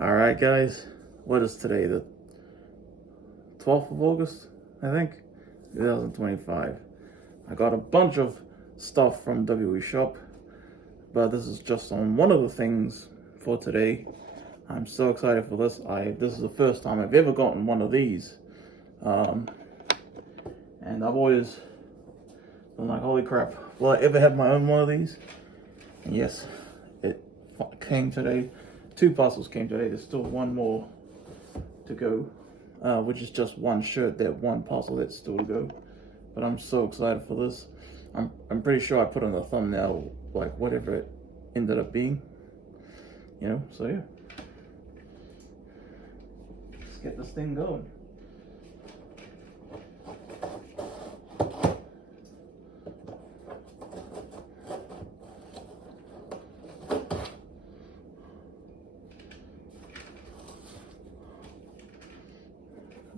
Alright guys, what is today? The 12th of August, I think? 2025. I got a bunch of stuff from WWE Shop, but this is just on one of the things for today. I'm so excited for this. This is the first time I've ever gotten one of these. And I've always been like, holy crap, will I ever have my own one of these? And yes, it came today. 2 parcels came today. There's still one more to go, which is just one shirt, that one parcel that's still to go. But I'm so excited for this. I'm pretty sure I put on the thumbnail like whatever it ended up being, you know. So yeah, let's get this thing going.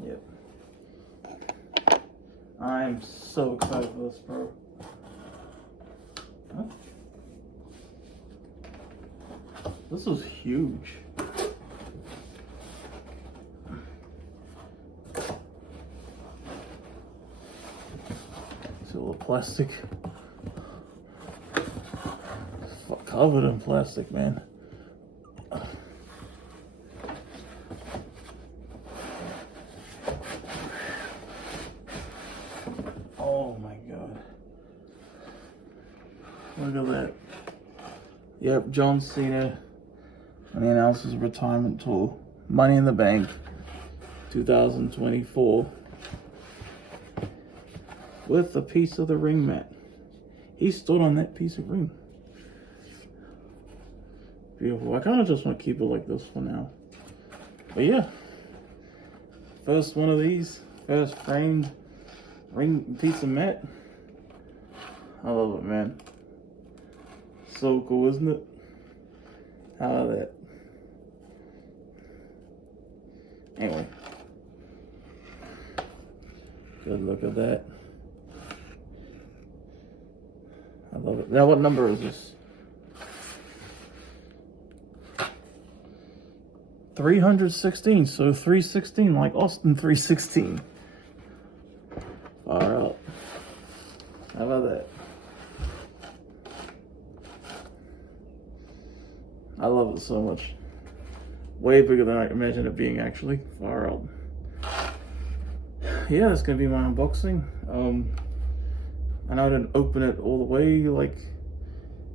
Yep. I'm so excited for this, bro. Huh? This is huge. See all the plastic. Covered in plastic, man. Oh my god. Look at that. Yep, John Cena. And he announces his retirement tour. Money in the Bank 2024. With a piece of the ring mat. He stood on that piece of ring. Beautiful. I kind of just want to keep it like this for now. But yeah. First one of these. First framed ring piece of mat. I love it, man. So cool, isn't it? How about that? Anyway, good look at that. I love it. Now, what number is this? 316. So 316, like Austin 316. Far out. How about that? I love it so much. Way bigger than I imagined it being, actually. Far out. Yeah, that's gonna be my unboxing. I know I didn't open it all the way,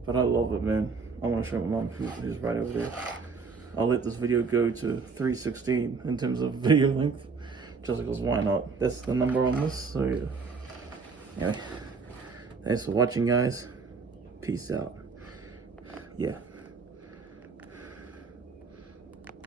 but I love it, man. I want to show my mom who's right over there. I'll let this video go to 316 in terms of video length, just because why not? That's the number on this, so yeah. Anyway, thanks for watching, guys. Peace out. Yeah.